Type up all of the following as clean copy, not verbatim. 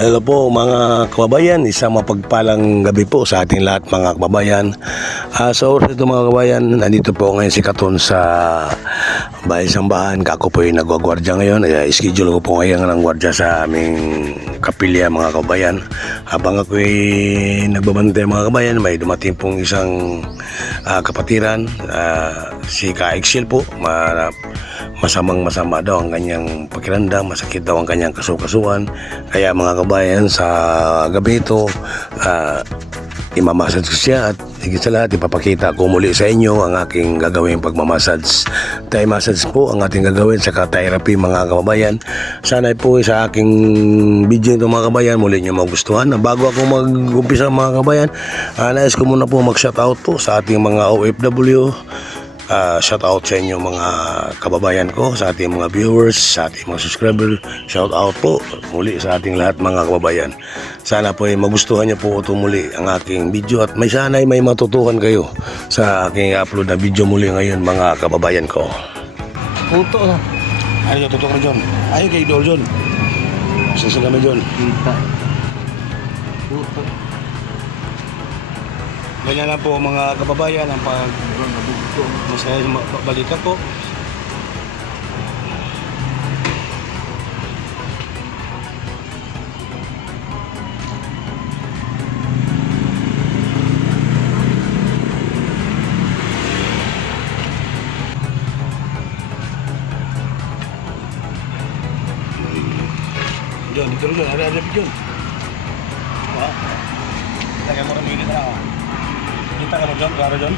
Hello po mga kababayan, isang mapagpalang gabi po sa ating lahat mga kababayan. Sa oras ito mga kababayan, nandito po ngayon si Katon sa bahay sambahan. Ako po ay nagwagwardya ngayon. Schedule ko po ngayon ng gwardya sa aming kapilya mga kababayan. Habang ako ay nagbabantay mga kababayan, may dumating pong isang kapatiran, si Ka-Excel po. Masama daw ang kanyang pakiramdam, masakit daw ang kanyang kasukasuan. Kaya mga kabayan, sa gabi ito, imamassage ko siya at higit sa lahat ipapakita ko muli sa inyo ang aking gagawin pagmamassage. Thai massage po ang ating gagawin sa therapy mga kababayan. Sana po sa aking video ito mga kababayan muli nyo magustuhan. Bago ako mag-umpisa mga kababayan, nais ko muna po mag-shoutout po sa ating mga OFW. Shout out sa inyo mga kababayan ko, sa ating mga viewers, sa ating mga subscriber. Shout out po muli sa ating lahat mga kababayan. Sana po ay magustuhan niyo po ito muli ang aking video at sana'y may matutuhan kayo sa aking upload na video muli ngayon mga kababayan ko. Puto na. Ay, tutok na John. Ay, kay Idol John. Sasagami John. Kita. Puto. Ganyan lang po mga kababayan ang masaya balita po. John, dito rin John. Ada John. Lagyan mo rin minit na ako. Kita ka mo John? Klaro John?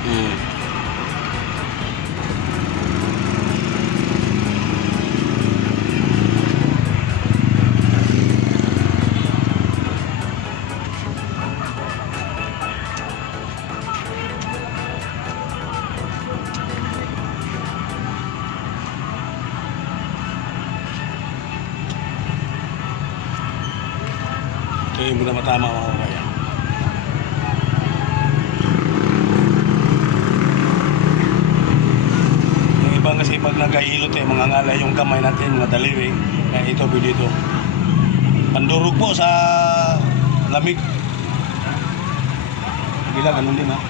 Ito yung muna matama mga kabayan. Yung iba kasi pag nagahilot mga ngalay yung kamay natin, mga daliri. Kaya ito po dito. Pandurog po sa lamig. Bilang ganun din ha.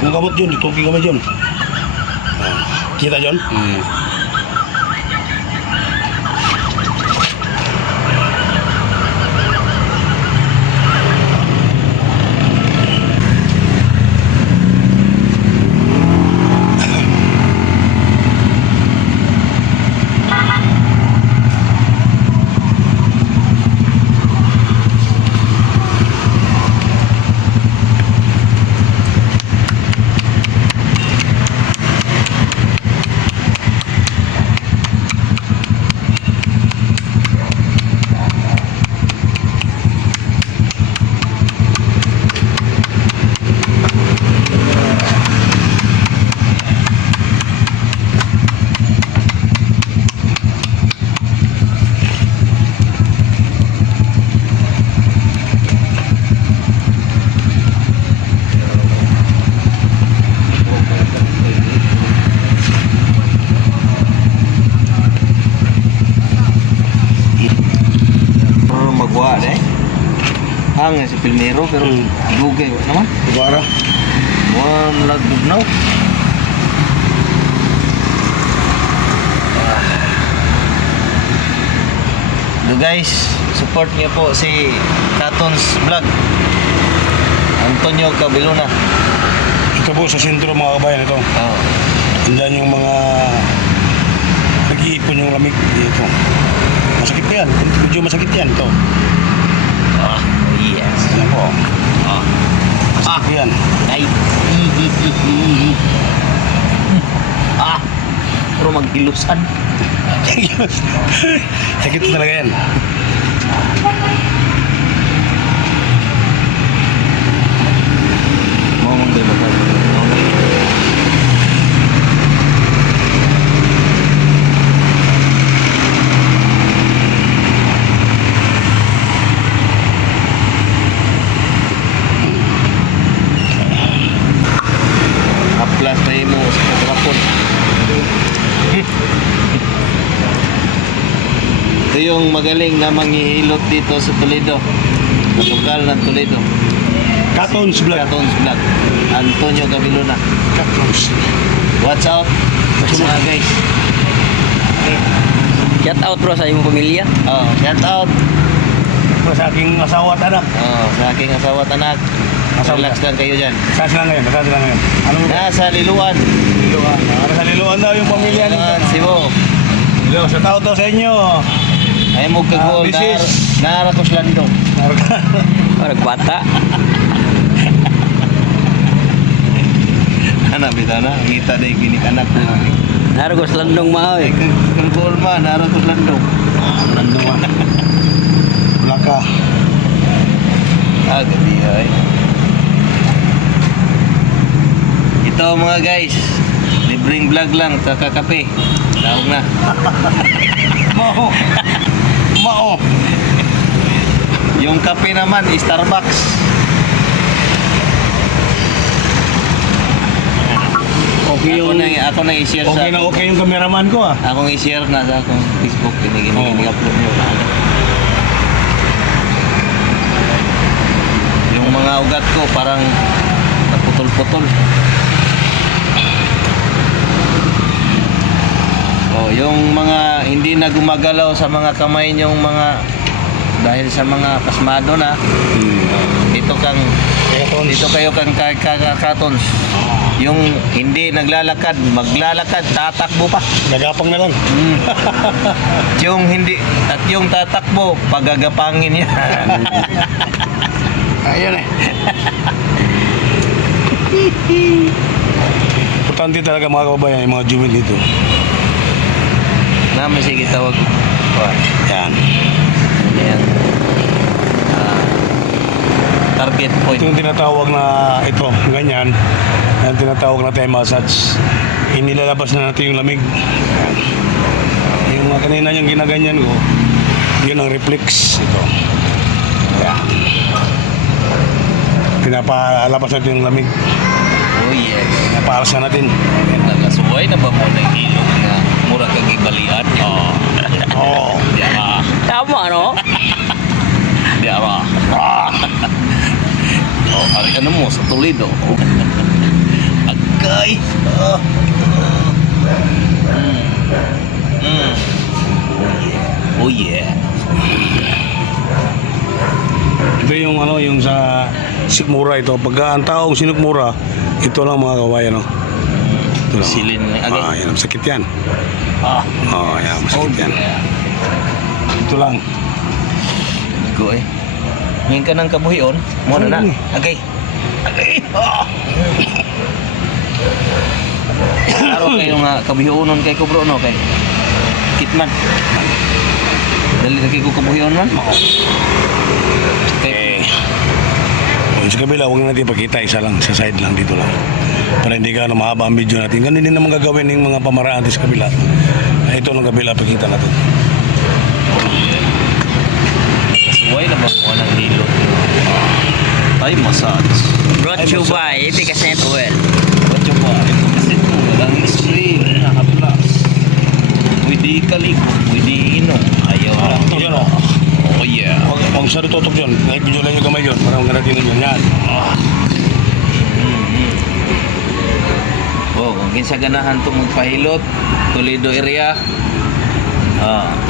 Ang gamot yun, itugin kami yun. Kita yun? Hang si Pilmero pero dugay naman. Kubara. One lagbugnaw. So guys, support niyo po si Katon's Vlog. Antonio Cabiluna. Ito po sa sentro mga kabayan ito. Andyan yung mga nag-iipon yung lamig dito. Masakit pa yan. Medyo masakit yan ito. Yes. Yan po. Masakit pa yan. Ay. Pero magkilusan. Sakit talaga yan. Ngomong din ba? yung magaling na manghihilot dito sa Toledo. Sa lokal ng Toledo. Catons Vlog. Catons Vlog. Antonio Gabilona. Catons. Watch out. Mga guys. Shout out bro sa imong pamilya. Oh, shout out. Ito sa aking asawa at anak. Oh, sa aking asawa at anak. Relax lang kayo dyan. Saan sila ngayon? Saan sila ngayon? Anong Nasa Liluan. Liluan? Sa Liluan daw yung pamilya nito. Liluan, Cebu. Hello, sa tao to sa inyo. Ay mo kagol. Bisis. Nara ko slandong. Parang bata. Anak bitana. Kita na yung ginik anak ko. Naragos landong mao eh. Kagol man. Nara ko slandong. Nanduan. Wala ka. Ah, gabi ay. Ito mga guys. Libreng vlog lang. Taka kape. Tawag na. Mao. Mao. Yung kape naman, Starbucks. Okay yung Ako na i-share sa... okay na okay yung cameraman ko ah. Akong i-share na sa akong Facebook. Pinigin-upload nyo. Yung mga ugat ko parang naputol-putol. Oh, yung mga hindi na gumagalaw sa mga kamay nyong mga dahil sa mga pasmado na. Dito kayo kang kakatons. Yung hindi naglalakad, maglalakad, tatakbo pa. Gagapang na lang. Yung hindi at yung tatakbo, pagagapangin yan. Ayun eh. Importante talaga mga kababayan, yung mga jumit dito. Namin sige tawag. Yan. Yan. Target point. Ito yung tinatawag na ito, ganyan. Yung tinatawag na Thai massage. Inilalabas na natin yung lamig. Yan. Yung mga kanina yung ginaganyan ko, yun ang reflex. Ito. Yan. Pinapalabas natin yung lamig. Oh yes. Pinapaalas na natin. Nagasuway na ba mo ng ilog na mura kang ibalian? Oo. Oo. Di ba? Tama no? Di ba? Oh, ari ano mo sa Toledo. Agay. Oh yeah. Ito yung ano, yung sa sikmura ito. Pagka ang taong sinukmura, ito lang mga kawayan, no? Ito lang. Silin na agay. Yan, masakit yan. Ah. Yan, masakit yan. Ito lang. Go eh. Ngayon ka ng kabuhion, mo na na. Agay. Agay. Araw kayo nga kabuhionon kay Kubro no kay Kitman. Dali lagi ko kabuhion man. Okay. Sa kabila, huwag natin ipakita. Isa lang, sa side lang, dito lang. Para hindi ka na mahaba ang video natin. Ganun din naman gagawin ng mga pamaraan sa kabila. Ito lang kabila, pakita natin. Why na ba mo ng hilo? Ay, massage. Brought to you by Epicacent Oil. What you ba? Ito kasi ito, walang screen, naka-plus. Pwede kalikot, pwede inom. Ayaw lang. Ito yan, oh. Oh yeah. Huwag sa tutok yun. Kahit video lang yung kamay yun. Parang ganatin yun. Yan. Oh, kung kinsa ganahan itong magpahilot, Toledo area.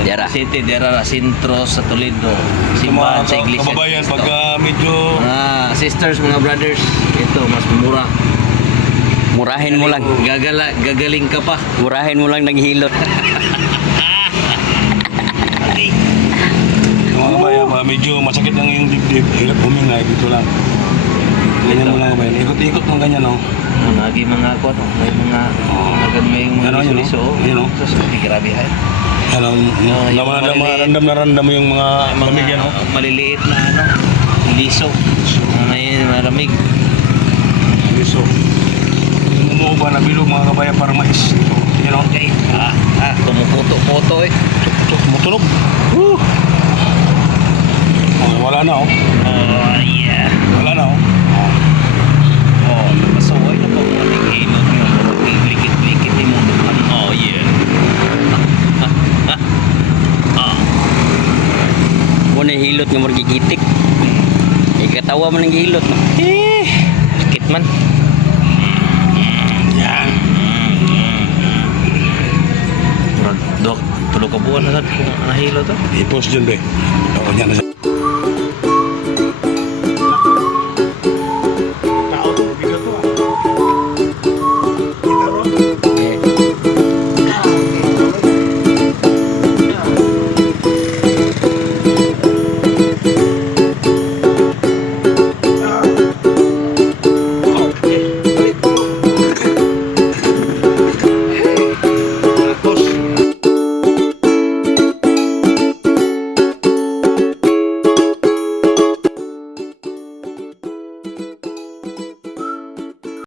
Dara. City, Dara, Sintro sa Toledo. Ito mga Simbahan sa iglesia. kababayan, Cristo. pagka medyo... Sisters, mga brothers, ito, mas mura. Murahin mo lang. Gagaling ka pa. Murahin mo lang naghilot. Mga kabayan, medyo masakit lang yung dibdib. Hirap huminga, dito lang. Ganyan mga kabayan. Ikot-ikot ng ganyan, no? Lagi mga kot, may mga may mga Ano, yun, no? liso. Yun, no? Sus, grabe hay. Ano, yung maliliit. naramdam mo yung mga lamig yan, no? Maliliit na liso. May malamig. So, umuuba na bilog mga kabayan para mais. Ito, you know? Okay. Tumuputo-puto eh. Tumutunog. Woo! Oh, wala na, oh. Oh, yeah. Wala na, oh. Oh, napasaway na pa mga tingin. Likit-likit mo. Oh, yeah. naghilot na. Sakit man. Yan. Dok, tulog ka buwan na sad kung nahilo to. I-post dyan, be. Oo, yan na siya.